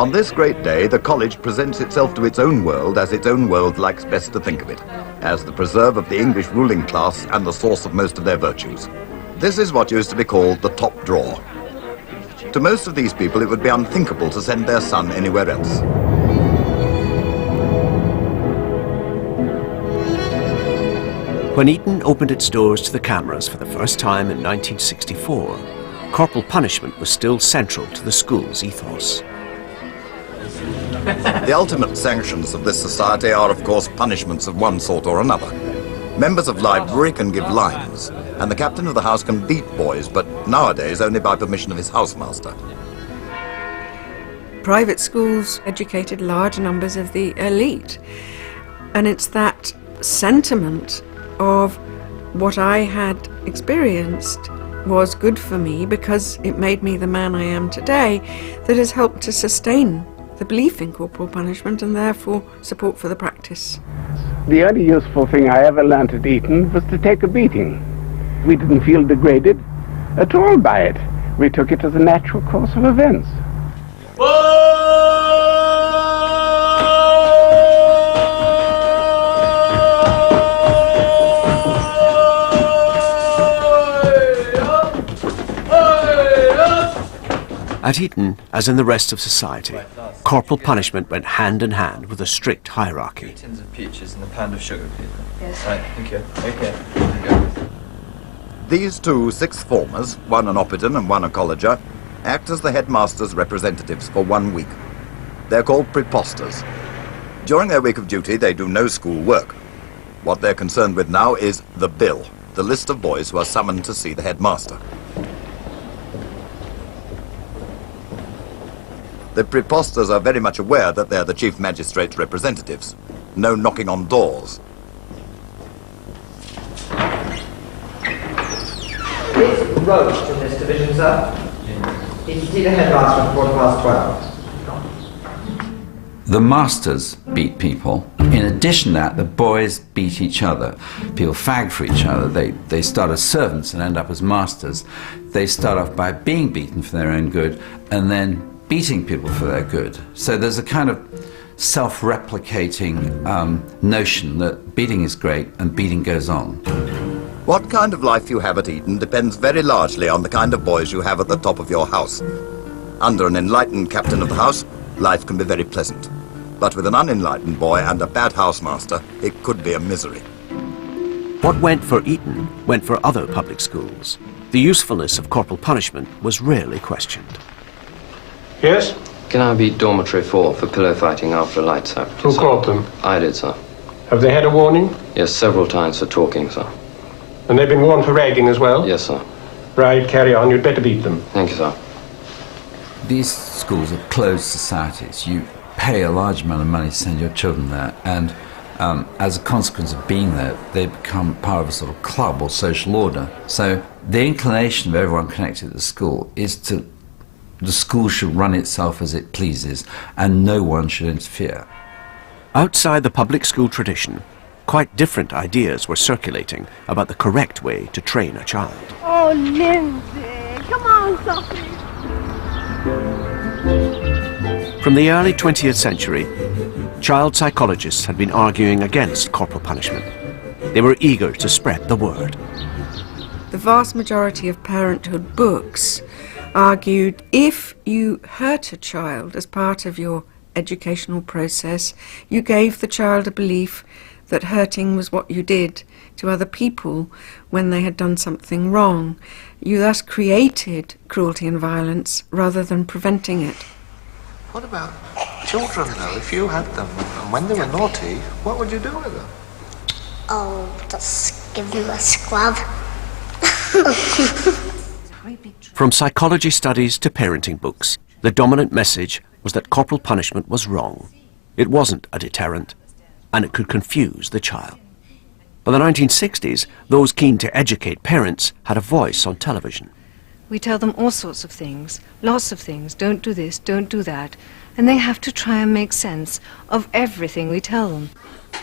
On this great day, the college presents itself to its own world as its own world likes best to think of it, as the preserve of the English ruling class and the source of most of their virtues. This is what used to be called the top drawer. To most of these people, it would be unthinkable to send their son anywhere else. When Eton opened its doors to the cameras for the first time in 1964, corporal punishment was still central to the school's ethos. The ultimate sanctions of this society are, of course, punishments of one sort or another. Members of library can give lines, and the captain of the house can beat boys, but nowadays only by permission of his housemaster. Private schools educated large numbers of the elite, and it's that sentiment of what I had experienced was good for me because it made me the man I am today that has helped to sustain the belief in corporal punishment and therefore support for the practice. The only useful thing I ever learnt at Eton was to take a beating. We didn't feel degraded at all by it. We took it as a natural course of events. At Eton, as in the rest of society, corporal punishment went hand in hand with a strict hierarchy. Tins of peaches and a pound of sugar, please. Yes. Right, thank you. Okay. These two sixth formers, one an Oppiton and one a Colleger, act as the headmaster's representatives for 1 week. They're called preposters. During their week of duty, they do no school work. What they're concerned with now is the bill, the list of boys who are summoned to see the headmaster. The preposters are very much aware that they're the chief magistrate's representatives. No knocking on doors. It's Roach in this division, sir. He's to see the headmaster at 12:15. The masters beat people. In addition to that, the boys beat each other. People fag for each other. They start as servants and end up as masters. They start off by being beaten for their own good and then beating people for their good. So there's a kind of self-replicating notion that beating is great and beating goes on. What kind of life you have at Eton depends very largely on the kind of boys you have at the top of your house. Under an enlightened captain of the house, life can be very pleasant. But with an unenlightened boy and a bad housemaster, it could be a misery. What went for Eton went for other public schools. The usefulness of corporal punishment was rarely questioned. Yes? Can I be dormitory 4 for pillow fighting after a lights out? Who caught them? I did, sir. Have they had a warning? Yes, several times for talking, sir. And they've been warned for ragging as well? Yes, sir. Right, carry on. You'd better beat them. Thank you, sir. These schools are closed societies. You pay a large amount of money to send your children there, and as a consequence of being there, they become part of a sort of club or social order. So the inclination of everyone connected to the school is to the school should run itself as it pleases, and no one should interfere. Outside the public school tradition, quite different ideas were circulating about the correct way to train a child. Oh, Lindsay, come on, Sophie. From the early 20th century, child psychologists had been arguing against corporal punishment. They were eager to spread the word. The vast majority of parenthood books argued if you hurt a child as part of your educational process, you gave the child a belief that hurting was what you did to other people when they had done something wrong. You thus created cruelty and violence rather than preventing it. What about children, though? If you had them and when they were naughty, what would you do with them? Oh, just give them a scrub. From psychology studies to parenting books, the dominant message was that corporal punishment was wrong. It wasn't a deterrent, and it could confuse the child. By the 1960s, those keen to educate parents had a voice on television. We tell them all sorts of things, lots of things. Don't do this, don't do that. And they have to try and make sense of everything we tell them.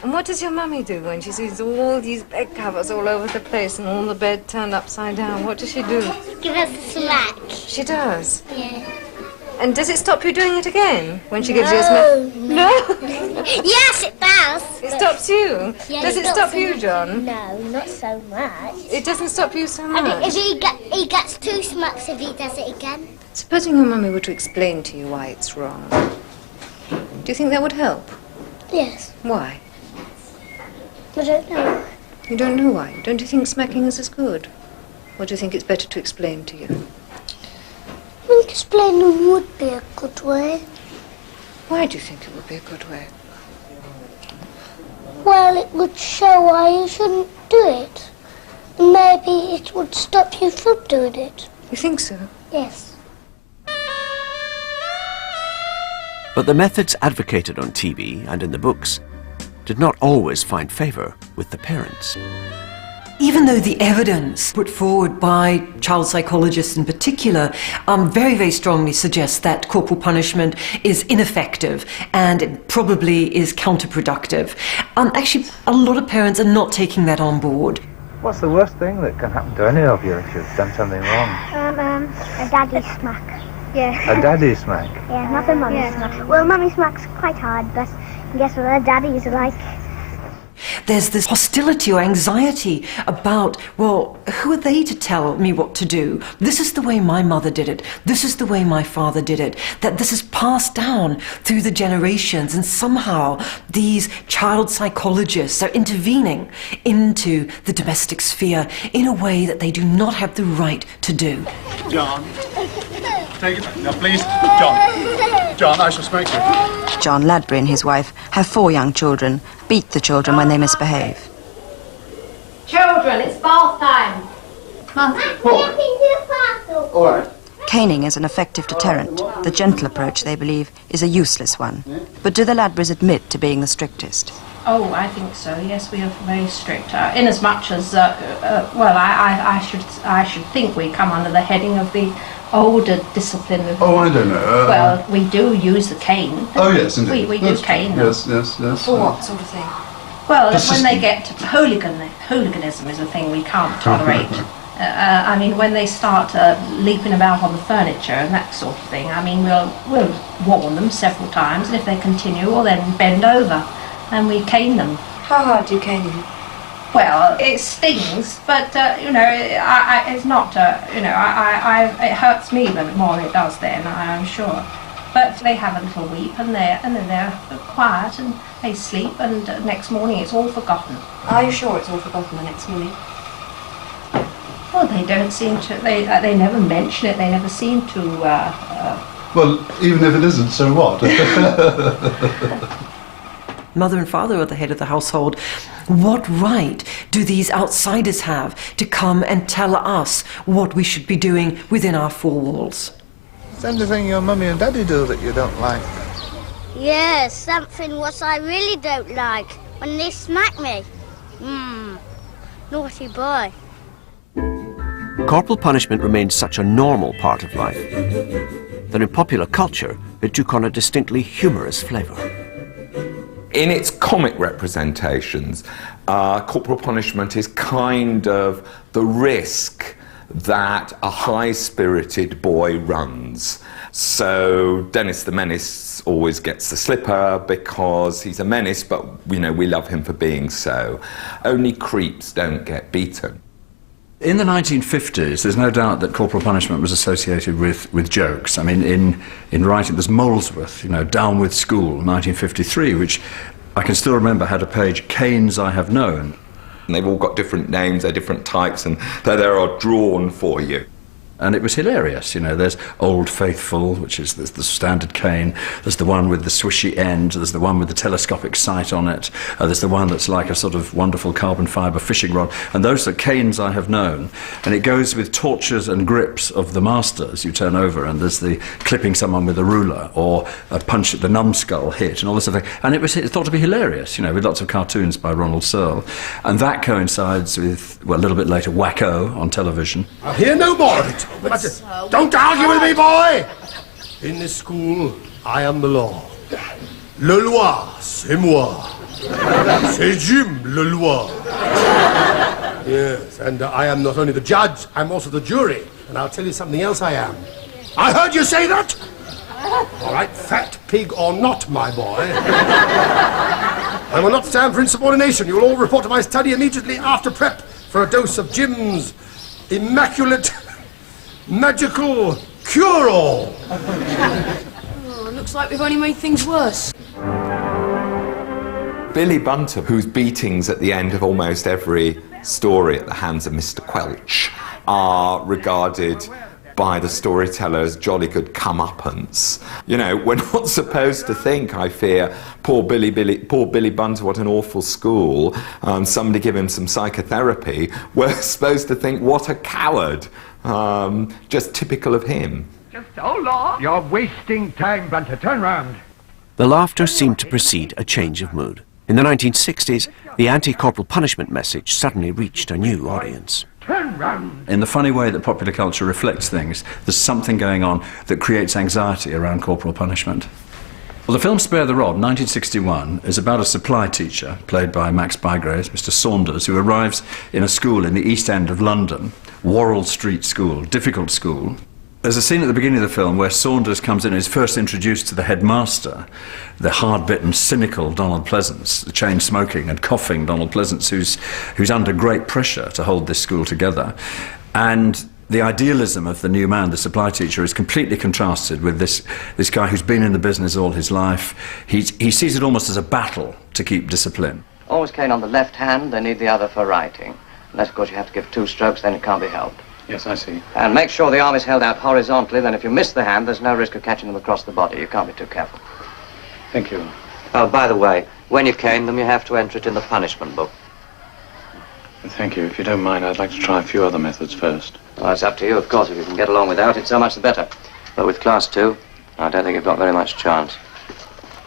And what does your mummy do when she sees all these bed covers all over the place and all the bed turned upside down? What does she do? Give us a smack. She does? Yeah. And does it stop you doing it again when she gives you a smack? No. Yes, it does. It stops you? Yeah, does it stop you, John? No, not so much. It doesn't stop you so much? And if he gets 2 smacks if he does it again. Supposing your mummy were to explain to you why it's wrong, do you think that would help? Yes. Why? I don't know. You don't know why? Don't you think smacking is as good? Or do you think it's better to explain to you? I think explaining would be a good way. Why do you think it would be a good way? Well, it would show why you shouldn't do it. Maybe it would stop you from doing it. You think so? Yes. But the methods advocated on TV and in the books did not always find favour with the parents. Even though the evidence put forward by child psychologists in particular very, very strongly suggests that corporal punishment is ineffective and it probably is counterproductive, actually a lot of parents are not taking that on board. What's the worst thing that can happen to any of you if you've done something wrong? A daddy smack. Yeah. A daddy smack? Yeah, not a mummy smack. Well, mummy smack's quite hard, but guess what a daddy's like? There's this hostility or anxiety about, well, who are they to tell me what to do? This is the way my mother did it. This is the way my father did it. That this is passed down through the generations, and somehow these child psychologists are intervening into the domestic sphere in a way that they do not have the right to do. John, take it back. Now, please. John, I shall smoke you. John Ladbury and his wife have 4 young children, beat the children when they misbehave. Children, it's bath time. All right. Caning is an effective deterrent. The gentle approach, they believe, is a useless one. But do the Ladburys admit to being the strictest? Oh, I think so. Yes, we are very strict. In as much as, well, I should think we come under the heading of the older discipline. Oh, I don't know. Well, we do use the cane. Oh, yes, indeed. We do cane them. Yes. For what sort of thing? Well, when they get to hooliganism is a thing we can't tolerate. I mean, when they start leaping about on the furniture and that sort of thing, I mean, we'll warn them several times, and if they continue, we'll then bend over and we cane them. How hard do you cane them? Well, it stings, but you know, it's not. You know, it hurts me a little bit more than it does them, I'm sure. But they have a little weep, and then they're quiet, and they sleep, and next morning it's all forgotten. Are you sure it's all forgotten the next morning? Well, they don't seem to. They never mention it. They never seem to. Well, even if it isn't, so what? Mother and father are the head of the household. What right do these outsiders have to come and tell us what we should be doing within our 4 walls? Is there anything your mummy and daddy do that you don't like? Yes, something what I really don't like, when they smack me. Naughty boy. Corporal punishment remained such a normal part of life that in popular culture it took on a distinctly humorous flavour. In its comic representations, corporal punishment is kind of the risk that a high-spirited boy runs. So Dennis the Menace always gets the slipper because he's a menace, but you know, we love him for being so. Only creeps don't get beaten. In the 1950s, there's no doubt that corporal punishment was associated with jokes. I mean, in writing, there's Molesworth, you know, Down with School, 1953, which I can still remember had a page, Canes I Have Known. And they've all got different names, they're different types, and they're all drawn for you. And it was hilarious, you know. There's Old Faithful, which is the standard cane. There's the one with the swishy end. There's the one with the telescopic sight on it. There's the one that's like a sort of wonderful carbon fibre fishing rod. And those are canes I have known. And it goes with tortures and grips of the masters. You turn over and there's the clipping someone with a ruler or a punch at the numbskull hit and all this sort of thing. And it was thought to be hilarious, you know, with lots of cartoons by Ronald Searle. And that coincides with, well, a little bit later, Wacko on television. I'll hear no more of it. Don't argue with me, boy! In this school, I am the law. Le loi, c'est moi. C'est Jim, le loi. Yes, and I am not only the judge, I'm also the jury. And I'll tell you something else I am. I heard you say that! All right, fat pig or not, my boy. I will not stand for insubordination. You will all report to my study immediately after prep for a dose of Jim's immaculate magical cure-all. Oh, looks like we've only made things worse. Billy Bunter, whose beatings at the end of almost every story at the hands of Mr. Quelch are regarded by the storyteller as jolly good comeuppance. You know, we're not supposed to think, I fear, poor Billy Bunter, what an awful school, somebody give him some psychotherapy. We're supposed to think, what a coward, just typical of him. Just hold on. You're wasting time, Bunter. Turn round. The laughter seemed to precede a change of mood. In the 1960s, the anti-corporal punishment message suddenly reached a new audience. Turn round. In the funny way that popular culture reflects things, there's something going on that creates anxiety around corporal punishment. Well, the film Spare the Rod, 1961, is about a supply teacher, played by Max Bygraves, Mr. Saunders, who arrives in a school in the East End of London, Worrell Street School, difficult school. There's a scene at the beginning of the film where Saunders comes in and is first introduced to the headmaster, the hard-bitten, cynical Donald Pleasance, the chain-smoking and coughing Donald Pleasance, who's under great pressure to hold this school together. And the idealism of the new man, the supply teacher, is completely contrasted with this guy who's been in the business all his life. He sees it almost as a battle to keep discipline. Always cane on the left hand, they need the other for writing. Unless, of course, you have to give 2 strokes, then it can't be helped. Yes, I see. And make sure the arm is held out horizontally, then if you miss the hand, there's no risk of catching them across the body. You can't be too careful. Thank you. Oh, by the way, when you've caned them, you have to enter it in the punishment book. Thank you. If you don't mind, I'd like to try a few other methods first. Well, it's up to you, of course. If you can get along without it, so much the better. But with class 2, I don't think you've got very much chance.